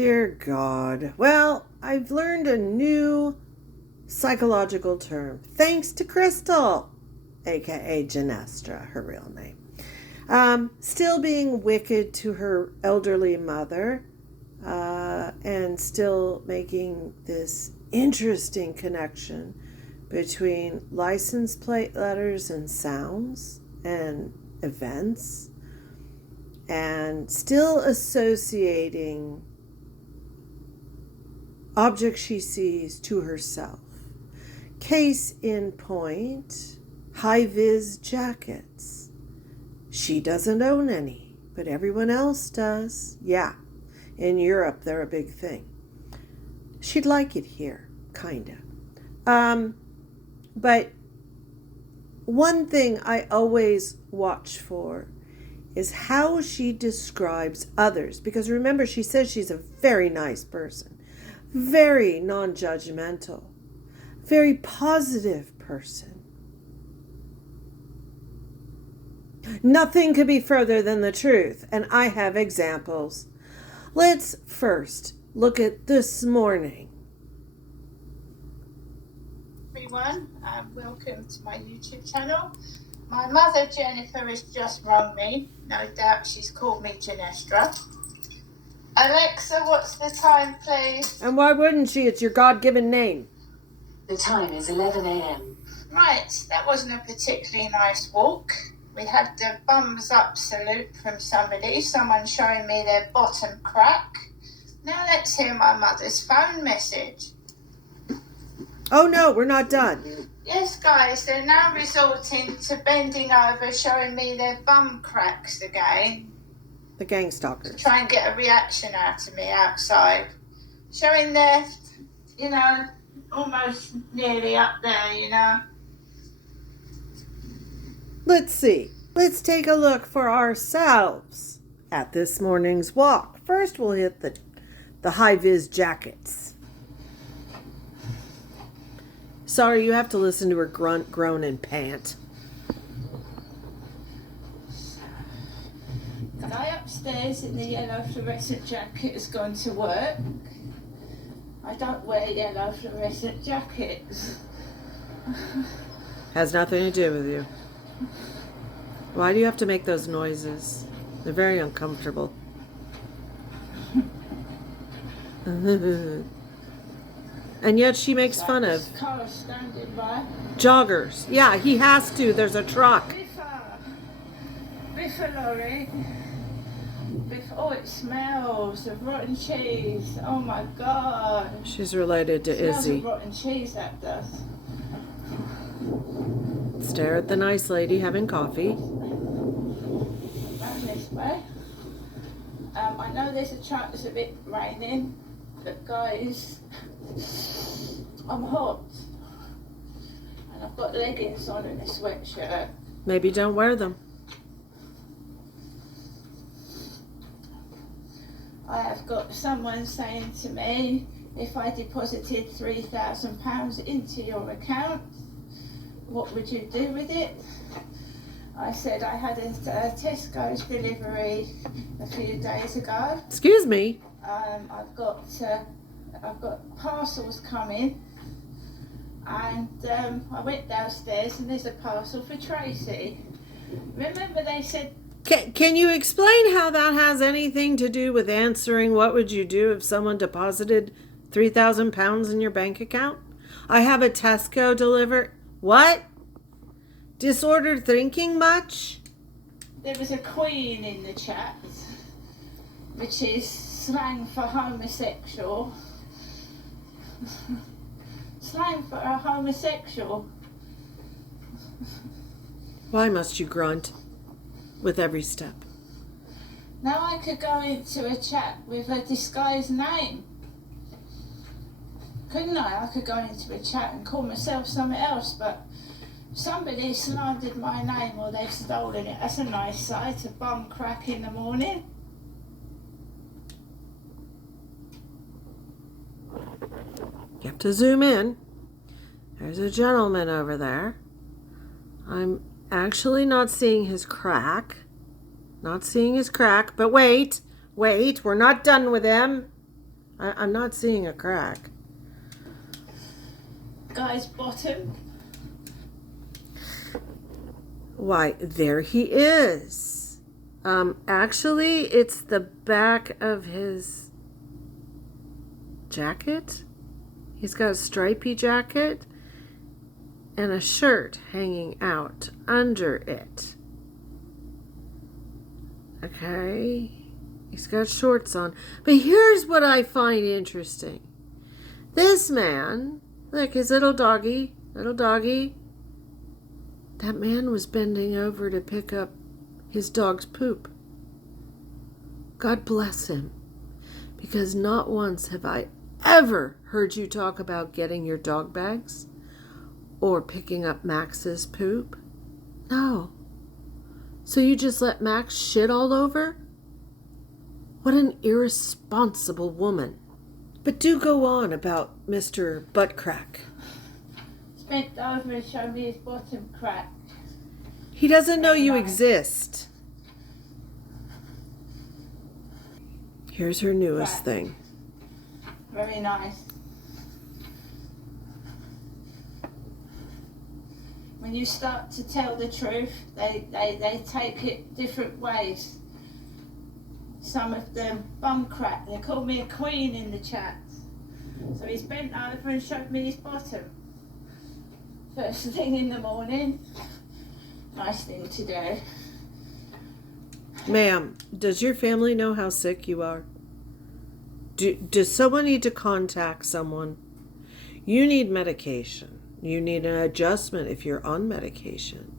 Dear God. Well, I've learned a new psychological term. Thanks to Crystal, aka Genestra, her real name. Still being wicked to her elderly mother, and still making this interesting connection between license plate letters and sounds and events, and still associating objects she sees to herself. Case in point, high-vis jackets. She doesn't own any, but everyone else does. Yeah, in Europe they're a big thing. She'd like it here, kinda. But one thing I always watch for is how she describes others. Because remember, she says she's a very nice person, very non-judgmental, very positive person. Nothing could be further than the truth, and I have examples. Let's first look at this morning. Everyone, welcome to my YouTube channel. My mother Jennifer has just rung me. No doubt she's called me Genestra. Alexa, what's the time, please? And why wouldn't she? It's your God-given name. The time is 11 a.m. Right, that wasn't a particularly nice walk. We had the bums up salute from someone showing me their bottom crack. Now let's hear my mother's phone message. Oh no, we're not done. Yes, guys, they're now resorting to bending over, showing me their bum cracks again. The Gangstalkers. Try and get a reaction out of me outside. Showing their, almost nearly up there, Let's see. Let's take a look for ourselves at this morning's walk. First, we'll hit the high-vis jackets. Sorry, you have to listen to her grunt, groan, and pant. The guy upstairs in the yellow fluorescent jacket has gone to work. I don't wear yellow fluorescent jackets. Has nothing to do with you. Why do you have to make those noises? They're very uncomfortable. And yet she makes fun of car standing by. joggers. Yeah, he has to. There's a truck. Biffa lorry. Oh, it smells of rotten cheese. Oh my God. She's related to It smells Izzy. of rotten cheese, that does. Stare at the nice lady having coffee. Round this way. I know there's a chance it's a bit raining, but guys, I'm hot. And I've got leggings on and a sweatshirt. Maybe don't wear them. I have got someone saying to me, if I deposited £3,000 into your account, what would you do with it? I said I had a Tesco's delivery a few days ago. Excuse me. I've got parcels coming, and I went downstairs and there's a parcel for Tracy. Remember they said. Can you explain how that has anything to do with answering what would you do if someone deposited £3,000 in your bank account? I have a Tesco deliver. What? Disordered thinking much? There was a queen in the chat, which is slang for homosexual. Slang for a homosexual. Why must you grunt with every step? Now I could go into a chat with a disguised name. Couldn't I? I could go into a chat and call myself something else, but somebody slandered my name or they've stolen it. That's a nice sight, a bum crack in the morning. You have to zoom in. There's a gentleman over there. I'm actually not seeing his crack. Not seeing his crack, but wait, we're not done with him. I'm not seeing a crack. Guy's bottom. Why, there he is. Actually, it's the back of his jacket. He's got a stripy jacket and a shirt hanging out under it. Okay. He's got shorts on. But here's what I find interesting. This man, look, his little doggy, that man was bending over to pick up his dog's poop. God bless him. Because not once have I ever heard you talk about getting your dog bags or picking up Max's poop. No. So you just let Max shit all over? What an irresponsible woman. But do go on about Mr. Buttcrack. Bent over and showed me his bottom crack. He doesn't know you exist. Here's her newest thing. Very nice. When you start to tell the truth, they take it different ways. Some of them bum crack. They call me a queen in the chat. So he's bent over and showed me his bottom. First thing in the morning. Nice thing to do. Ma'am, does your family know how sick you are? Does someone need to contact someone? You need medication. You need an adjustment if you're on medication.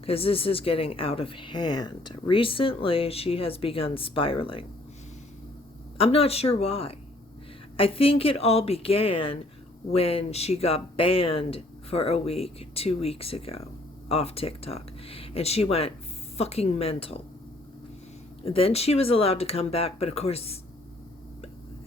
Because this is getting out of hand. Recently, she has begun spiraling. I'm not sure why. I think it all began when she got banned for a week, 2 weeks ago, off TikTok. And she went fucking mental. Then she was allowed to come back, but of course,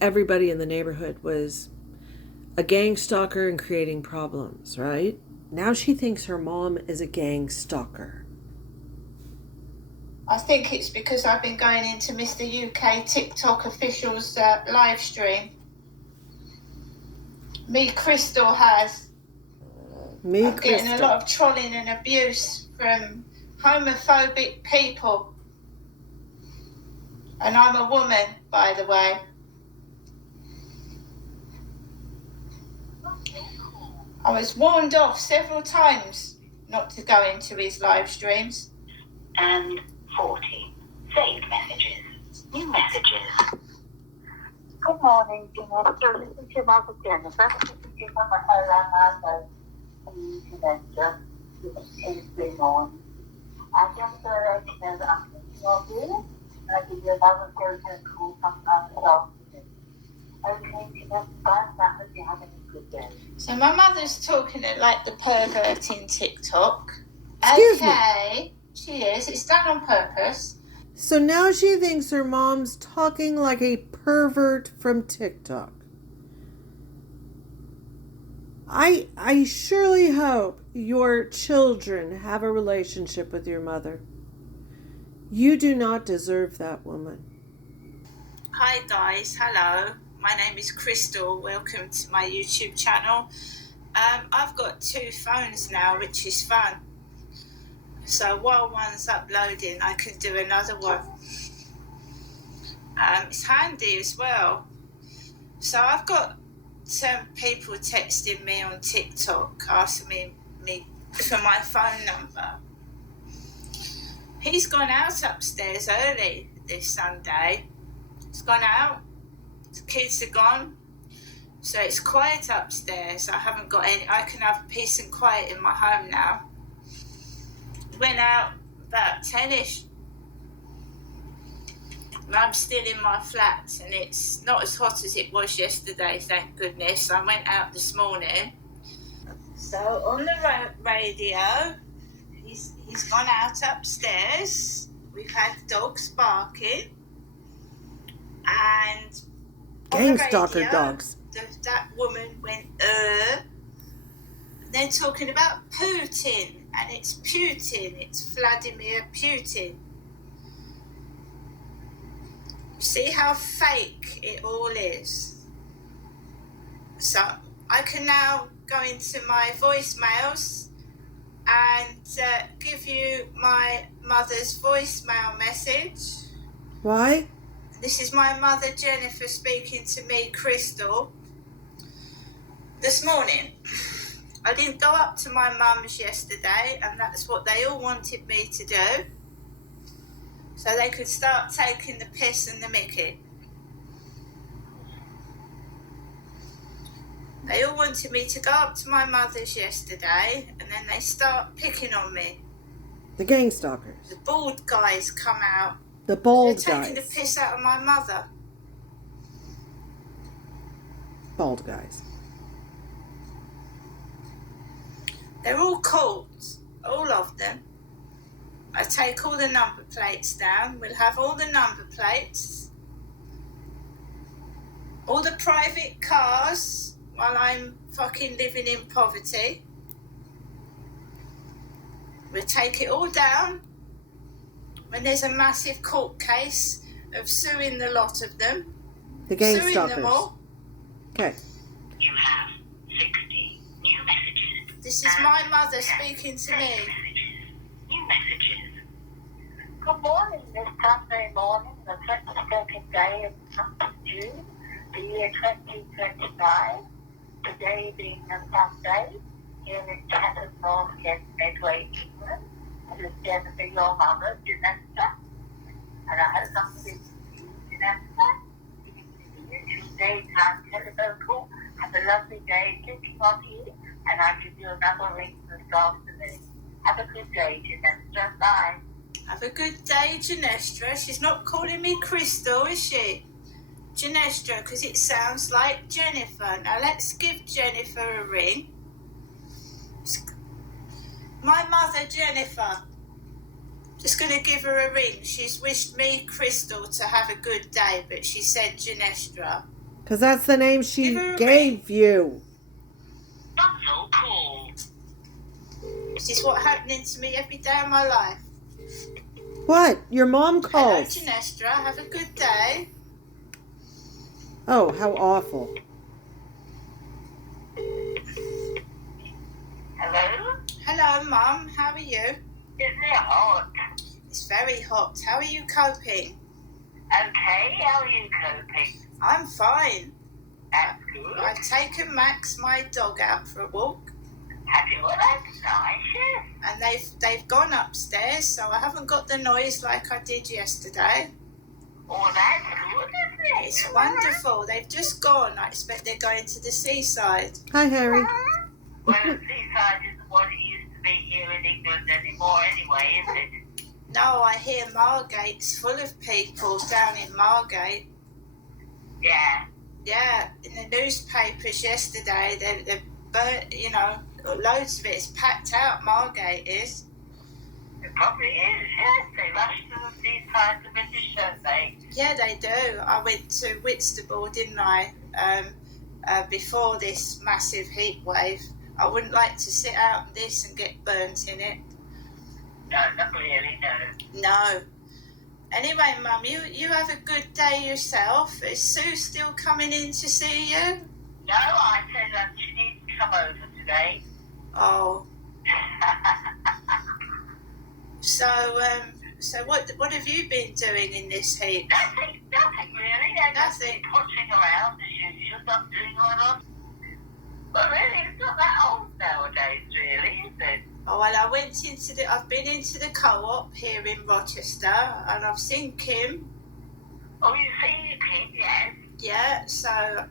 everybody in the neighborhood was a gang stalker and creating problems, right? Now she thinks her mom is a gang stalker. I think it's because I've been going into Mr. UK TikTok official's live stream. Crystal has. I'm getting a lot of trolling and abuse from homophobic people. And I'm a woman, by the way. I was warned off several times not to go into his live streams. And 40. Saved messages. New messages. Good morning, Jennifer. Listen to my Jennifer. This is my phone dementia. It's been on. I just let you know that I'm thinking of you. And I give you a voluntary call sometime this afternoon. Okay, Jennifer. Bye. I hope you're having a good day. So my mother's talking like the pervert in TikTok. Excuse me. She is. It's done on purpose. So now she thinks her mom's talking like a pervert from TikTok. I surely hope your children have a relationship with your mother. You do not deserve that woman. Hi guys, hello. My name is Crystal. Welcome to my YouTube channel. I've got 2 phones now, which is fun. So while one's uploading, I can do another one. It's handy as well. So I've got some people texting me on TikTok asking me for my phone number. He's gone out upstairs early this Sunday. He's gone out. The kids are gone. So it's quiet upstairs. I can have peace and quiet in my home now. Went out about 10ish. And I'm still in my flat and it's not as hot as it was yesterday, thank goodness. I went out this morning. So on the radio, he's gone out upstairs. We've had dogs barking. And Gangstalker dogs. That woman went, They're talking about Putin. And it's Putin. It's Vladimir Putin. See how fake it all is. So I can now go into my voicemails and give you my mother's voicemail message. Why? This is my mother Jennifer speaking to me, Crystal. This morning, I didn't go up to my mum's yesterday, and that's what they all wanted me to do, so they could start taking the piss and the mickey. They all wanted me to go up to my mother's yesterday, and then they start picking on me. The Gangstalkers. The bald guys come out. The bald They're guys. taking the piss out of my mother. Bald guys. They're all caught, all of them. I take all the number plates down. We'll have all the number plates. All the private cars while I'm fucking living in poverty. We'll take it all down when there's a massive court case of suing the lot of them. The Suing them Gangstalkers. all. Okay. You have 60 new messages. This is my mother speaking to me. New messages. Good morning, this Sunday morning, the 22nd day of June, the year 2025. Today being a Sunday, here in Chatham, North Kent, Medway, England. This is Jennifer, your mother, Janessa. And I have something to you, Janessa. Usual daytime telephone call. Have a lovely day clicking on you, and I'll give you another ring this afternoon. Have a good day, Janessa. Bye. Have a good day, Janestra. She's not calling me Crystal, is she? Janestra, because it sounds like Jennifer. Now let's give Jennifer a ring. My mother, Jennifer. Just going to give her a ring. She's wished me, Crystal, to have a good day, but she said Janestra. Because that's the name she Give her a gave you. Bundle call. This is what's happening to me every day of my life. What? Your mom Hello, called. Janestra. Have a good day. Oh, how awful. Hello? Hello, Mum. How are you? Is it hot? It's very hot. How are you coping? Okay, how are you coping? I'm fine. That's good. I've taken Max, my dog, out for a walk, Have you? Well, that's nice, yes. and they've gone upstairs, so I haven't got the noise like I did yesterday. Oh, that's good, isn't it? It's wonderful. They've just gone. I expect they're going to the seaside. Hi, Harry. Well, the seaside isn't what it used to be here in England anymore anyway, is it? No, I hear Margate's full of people down in Margate. Yeah. Yeah, in the newspapers yesterday, loads of it's packed out. Margate is. It probably is, yes. They rush to the seaside to British, don't they? Yeah, they do. I went to Whitstable, didn't I? Before this massive heat wave. I wouldn't like to sit out in this and get burnt in it. No, not really, no. No. Anyway, Mum, you have a good day yourself. Is Sue still coming in to see you? No, I said she needs to come over today. Oh. So what have you been doing in this heat? Nothing really. They're just Nothing. pushing around as usual, not doing a lot. But really, it's not that old nowadays, really, is it? Oh, well, I've been into the co-op here in Rochester, and I've seen Kim. Oh, you see, Kim, yes. Yeah, so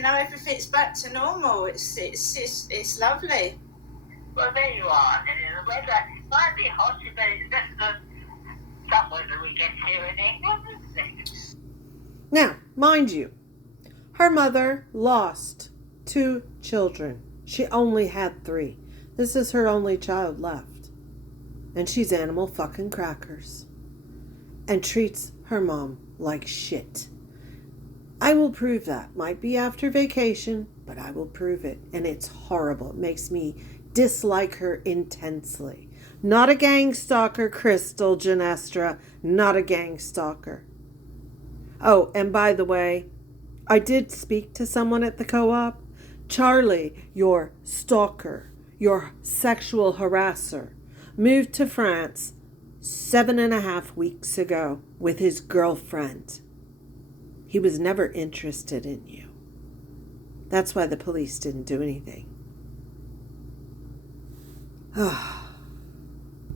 now everything's back to normal. It's lovely. Well, there you are. And the weather might be hot, but it's better than some weather we get here in England, isn't it? Now, mind you, her mother lost 2 children. She only had 3. This is her only child left. And she's animal fucking crackers. And treats her mom like shit. I will prove that. Might be after vacation, but I will prove it. And it's horrible. It makes me dislike her intensely. Not a gang stalker, Crystal Janestra. Not a gang stalker. Oh, and by the way, I did speak to someone at the co-op. Charlie, your stalker, your sexual harasser, moved to France 7.5 weeks ago with his girlfriend. He was never interested in you. That's why the police didn't do anything.